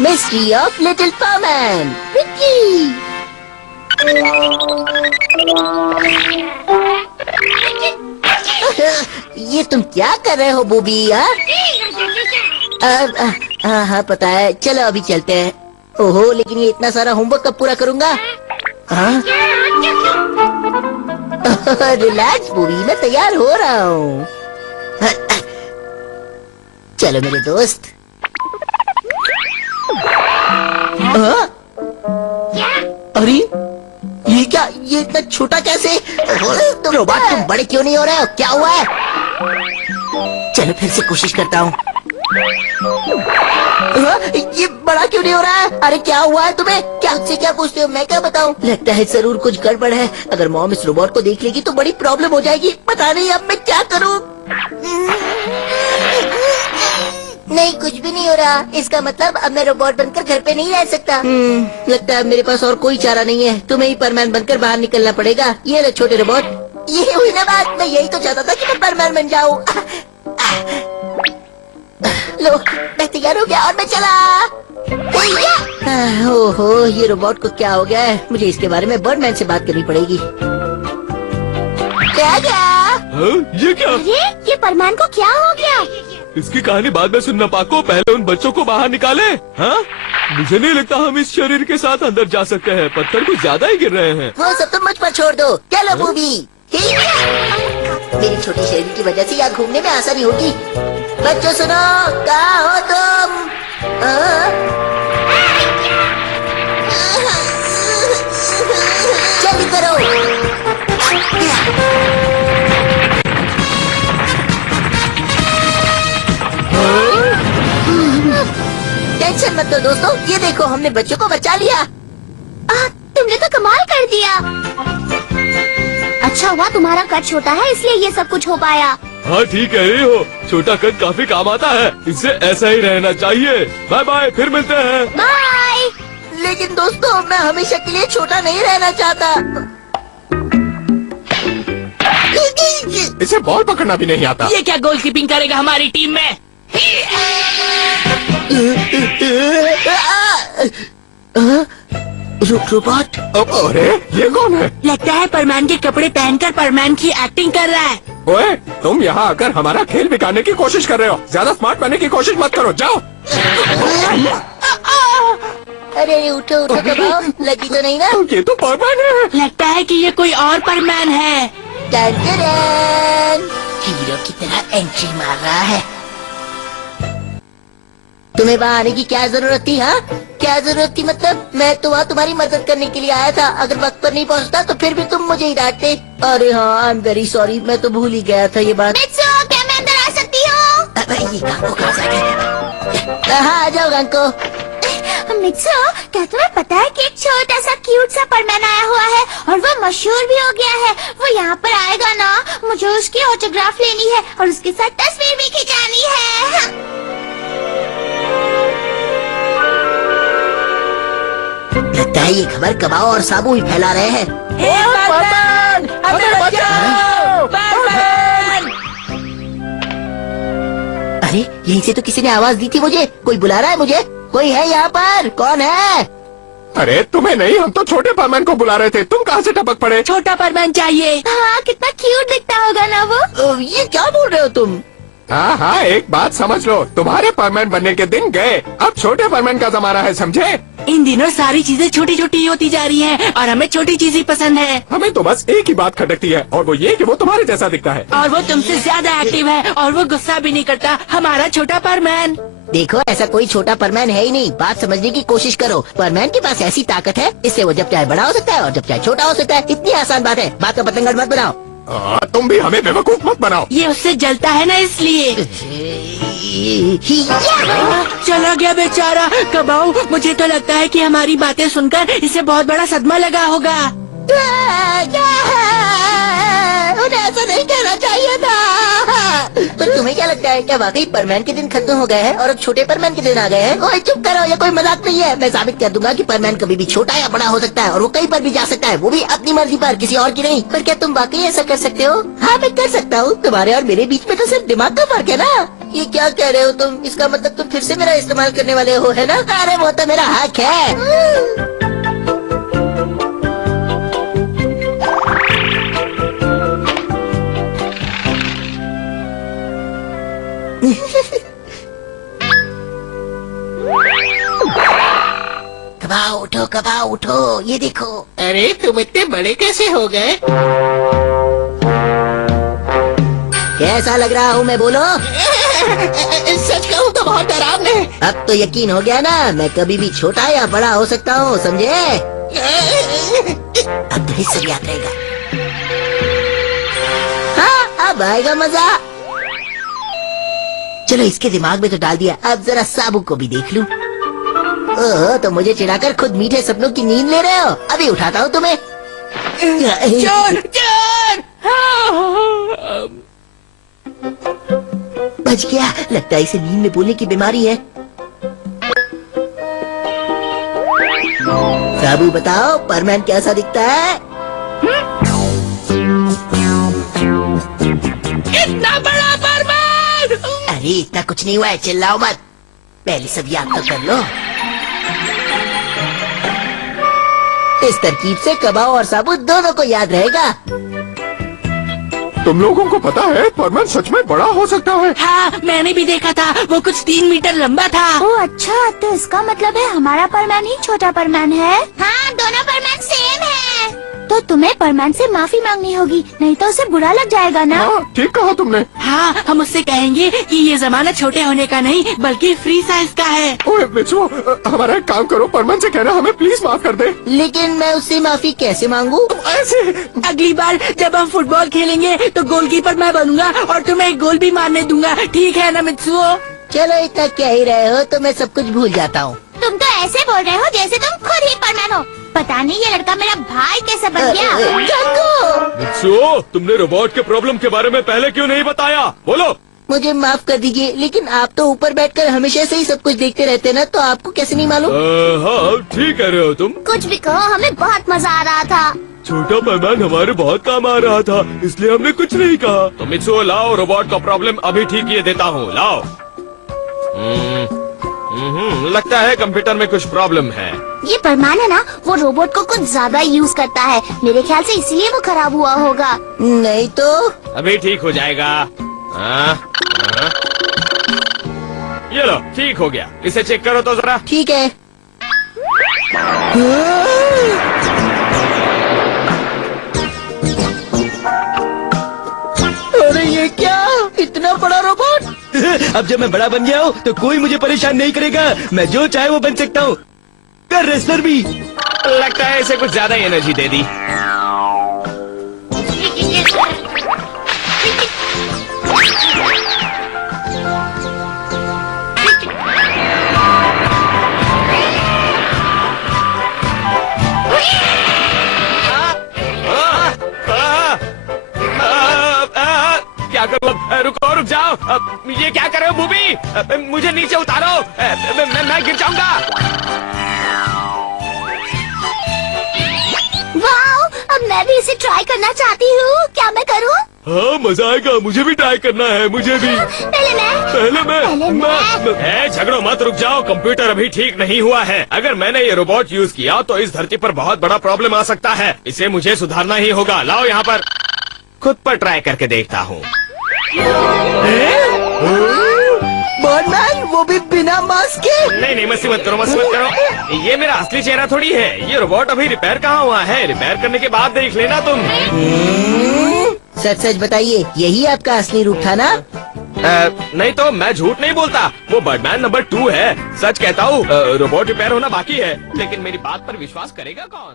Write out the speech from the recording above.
Mystery of little परमैन Vicky. ये तुम क्या कर रहे हो बूबी? हाँ पता है, चलो अभी चलते हैं। ओहो, लेकिन ये इतना सारा होमवर्क कब पूरा करूँगा? हाँ? रिलैक्स बूबी, मैं तैयार हो रहा हूँ। चलो मेरे दोस्त। अरे ये क्या, ये इतना छोटा कैसे? तुम रोबोट, तुम बड़े क्यों नहीं हो रहे हो? क्या हुआ है? चलो फिर से कोशिश करता हूँ। ये बड़ा क्यों नहीं हो रहा है? अरे क्या हुआ है तुम्हें? क्या मुझसे क्या पूछते हो, मैं क्या बताऊँ? लगता है जरूर कुछ गड़बड़ है। अगर मॉम इस रोबोट को देख लेगी तो बड़ी प्रॉब्लम हो जाएगी। पता नहीं अब मैं क्या करूँ। नहीं, कुछ भी नहीं हो रहा। इसका मतलब अब मैं रोबोट बनकर घर पे नहीं रह सकता। लगता है मेरे पास और कोई चारा नहीं है। तुम्हें ही परमैन बनकर बाहर निकलना पड़ेगा। ये लो छोटे रोबोट। ये हुई ना बात, मैं यही तो चाहता था कि मैं परमैन बन जाऊँ। लो, मैं तैयार हो गया और मैं चला। ओहो, ये रोबोट को क्या हो गया है? मुझे इसके बारे में बर्डमैन से बात करनी पड़ेगी। क्या? ये क्या? अरे ये परमैन को क्या हो गया? इसकी कहानी बाद में सुनना पाको, पहले उन बच्चों को बाहर निकाले। हाँ, मुझे नहीं लगता हम इस शरीर के साथ अंदर जा सकते हैं। पत्थर कुछ ज्यादा ही गिर रहे हैं। वो सब तुम मुझ पर छोड़ दो। चलो मूवी। मेरी छोटी शरीर की वजह से यहाँ घूमने में आसानी होगी। बच्चों सुनो, कहाँ हो तुम? जल्दी करो। टेंशन मत लो दोस्तों, ये देखो हमने बच्चों को बचा लिया। तुमने तो कमाल कर दिया। अच्छा हुआ तुम्हारा कद छोटा है, इसलिए ये सब कुछ हो पाया। हाँ ठीक कह रही हो, छोटा कद काफी काम आता है। इससे ऐसा ही रहना चाहिए। बाय बाय, फिर मिलते हैं। बाय। लेकिन दोस्तों, मैं हमेशा के लिए छोटा नहीं रहना चाहता। इसे बॉल पकड़ना भी नहीं आता। ये क्या गोलकीपिंग करेगा हमारी टीम में? रोबोट? अरे ये कौन है? लगता है परमैन के कपड़े पहनकर परमैन की एक्टिंग कर रहा है। ओए, तुम यहाँ आकर हमारा खेल बिगाड़ने की कोशिश कर रहे हो। ज्यादा स्मार्ट बनने की कोशिश मत करो, जाओ। अरे उठो उठो, दबाओ, लगी तो नहीं ना? ये तो परमैन है। लगता है कि ये कोई और परमैन है। टन-टन-टन। हीरो की तरह एंट्री मार रहा है। तुम्हें वहाँ आने की क्या जरूरत थी? हाँ, क्या जरूरत थी? मतलब मैं तो वहाँ तुम्हारी मदद करने के लिए आया था। अगर वक्त पर नहीं पहुँचता तो फिर भी तुम मुझे ही डांटते। अरे हाँ, आई एम वेरी सॉरी, मैं तो भूल ही गया था ये बात। मित्सो, क्या मैं अंदर आ सकती हूँ? ये गांको कहाँ से आ गया? हाँ, आ जाओ गांको। मित्सो, क्या तुम्हें पता है कि एक छोटा सा क्यूट सा परमैन आया हुआ है और वो मशहूर भी हो गया है। वो यहाँ पर आएगा ना, मुझे उसकी ऑटोग्राफ लेनी है और उसके साथ तस्वीर भी खिंचानी है। लगता है ये खबर कबाओ और साबू ही फैला रहे हैं। परमैन, हमें बचाओ! परमैन! अरे यहीं से तो किसी ने आवाज दी थी मुझे। कोई बुला रहा है मुझे। कोई है यहाँ पर? कौन है? अरे तुम्हें नहीं, हम तो छोटे परमैन को बुला रहे थे। तुम कहाँ से टपक पड़े? छोटा परमैन चाहिए। हाँ, कितना क्यूट दिखता होगा ना वो। ये क्या बोल रहे हो तुम? हाँ हाँ, एक बात समझ लो, तुम्हारे परमैन बनने के दिन गए। अब छोटे परमैन का जमाना है, समझे? इन दिनों सारी चीजें छोटी छोटी होती जा रही हैं और हमें छोटी चीजें पसंद है। हमें तो बस एक ही बात खटकती है, और वो ये कि वो तुम्हारे जैसा दिखता है। और वो तुमसे ज्यादा एक्टिव है और वो गुस्सा भी नहीं करता। हमारा छोटा परमैन। देखो, ऐसा कोई छोटा परमैन है ही नहीं। बात समझने की कोशिश करो। परमैन के पास ऐसी ताकत है, इससे वो जब चाहे बड़ा हो सकता है और जब चाहे छोटा हो सकता है। इतनी आसान बात है, बात का पतंगड़ मत बनाओ। तुम भी हमें बेवकूफ मत बनाओ। ये उससे जलता है ना, इसलिए। चला गया बेचारा। कबाऊ, मुझे तो लगता है कि हमारी बातें सुनकर इसे बहुत बड़ा सदमा लगा होगा। उन्हें ऐसा नहीं कहना चाहिए था। तो तुम्हें क्या लगता है, क्या वाकई परमैन के दिन खत्म हो गए हैं और अब छोटे परमैन के दिन आ गए हैं? ओए चुप करो, ये कोई मजाक नहीं है। मैं साबित कर दूंगा कि परमैन कभी भी छोटा या बड़ा हो सकता है और वो कहीं पर भी जा सकता है, वो भी अपनी मर्जी पर, किसी और की नहीं। पर क्या तुम वाकई ऐसा कर सकते हो? हाँ, मैं कर सकता हूँ। तुम्हारे और मेरे बीच में तो सिर्फ दिमाग का फर्क है ना। ये क्या कह रहे हो तुम? इसका मतलब तुम फिर से मेरा इस्तेमाल करने वाले हो, है ना? अरे वो तो मेरा हक है। कबाओ उठो, ये देखो। अरे तुम इतने बड़े कैसे हो गए? कैसा लग रहा हूँ मैं, बोलो? सच कहूँ तो बहुत डरावने। अब तो यकीन हो गया ना, मैं कभी भी छोटा या बड़ा हो सकता हूँ, समझे? अब नहीं सब याद रहेगा। हाँ, अब आएगा मजा। चलो इसके दिमाग में तो डाल दिया, अब जरा साबू को भी देख लूं। ओह, तो मुझे चिढ़ाकर खुद मीठे सपनों की नींद ले रहे हो? अभी उठाता हूँ तुम्हें। चोर चोर! बच गया। लगता है इसे नींद में बोलने की बीमारी है। साबू बताओ, परमैन कैसा दिखता है? इतना बड़ा परमान! अरे इतना कुछ नहीं हुआ है, चिल्लाओ मत। पहले सब याद तो कर लो। इस तरकीब से कबाओ और साबू दोनों को याद रहेगा। तुम लोगों को पता है परमैन सच में बड़ा हो सकता है। हाँ, मैंने भी देखा था, वो कुछ 3 मीटर लंबा था। ओह अच्छा, तो इसका मतलब है हमारा परमैन ही छोटा परमैन है। हाँ, दोनों परमैन सेम है। तो तुम्हें परमैन से माफी मांगनी होगी, नहीं तो उसे बुरा लग जाएगा ना। हाँ, ठीक कहा तुमने। हाँ, हम उससे कहेंगे कि ये जमाना छोटे होने का नहीं बल्कि फ्री साइज का है। ओए बिच्छू, हमारा एक काम करो, परमैन से कहना हमें प्लीज माफ कर दे। लेकिन मैं उससे माफी कैसे मांगू? ऐसे अगली बार जब हम फुटबॉल खेलेंगे तो गोलकीपर मैं बनूंगा और तुम्हें एक गोल भी मारने दूंगा, ठीक है ना मित्सुओ? चलो इतना कह ही रहे हो तो मैं सब कुछ भूल जाता हूँ। तुम तो ऐसे बोल रहे हो जैसे तुम खुद ही परमैन हो। पता नहीं ये लड़का मेरा भाई कैसे बन गया। मित्सुओ, तुमने रोबोट के प्रॉब्लम के बारे में पहले क्यों नहीं बताया? बोलो। मुझे माफ कर दीजिए, लेकिन आप तो ऊपर बैठकर हमेशा से ही सब कुछ देखते रहते हैं ना, तो आपको कैसे नहीं मालूम? हाँ, ठीक कह रहे हो तुम। कुछ भी कहो, हमें बहुत मजा आ रहा था। छोटा परमैन हमारे बहुत काम आ रहा था, इसलिए हमने कुछ नहीं कहा। तो मित्सुओ लाओ, रोबोट का प्रॉब्लम अभी ठीक किए देता हूँ, लाओ। लगता है कंप्यूटर में कुछ प्रॉब्लम है। ये परमान है ना, वो रोबोट को कुछ ज्यादा यूज करता है, मेरे ख्याल से इसीलिए वो खराब हुआ होगा। नहीं तो अभी ठीक हो जाएगा। ये लो, ठीक हो गया। इसे चेक करो तो जरा। ठीक है। अरे ये क्या, इतना बड़ा रोबोट? अब जब मैं बड़ा बन गया हूँ तो कोई मुझे परेशान नहीं करेगा। मैं जो चाहे वो बन सकता हूँ, कर रेसलर भी। लगता है इसे कुछ ज्यादा एनर्जी दे दी। क्या करूँ? रुक जाओ। ये क्या कर रहे हो बूबी? मुझे नीचे उतारो, मैं गिर जाऊंगा। वाओ, अब मैं भी इसे ट्राई करना चाहती हूँ, क्या मैं करूँ? हाँ, मजा आएगा। मुझे भी ट्राई करना है, मुझे भी। पहले मैं। झगड़ो मत, रुक जाओ। कंप्यूटर अभी ठीक नहीं हुआ है। अगर मैंने ये रोबोट यूज किया तो इस धरती पर बहुत बड़ा प्रॉब्लम आ सकता है। इसे मुझे सुधारना ही होगा। लाओ यहाँ पर, खुद पर ट्राई करके देखता हूँ। बर्डमैन, वो भी बिना मास्क के? नहीं, मस्ती मत करो। ये मेरा असली चेहरा थोड़ी है। ये रोबोट अभी रिपेयर कहाँ हुआ है? रिपेयर करने के बाद देख लेना तुम। सच बताइए, यही आपका असली रूप था ना? नहीं तो मैं झूठ नहीं बोलता। वो बर्डमैन नंबर 2 है। सच कहता हूँ। रोबोट रिपेयर होना बाकी है, लेकिन मेरी बात पर विश्वास करेगा कौन?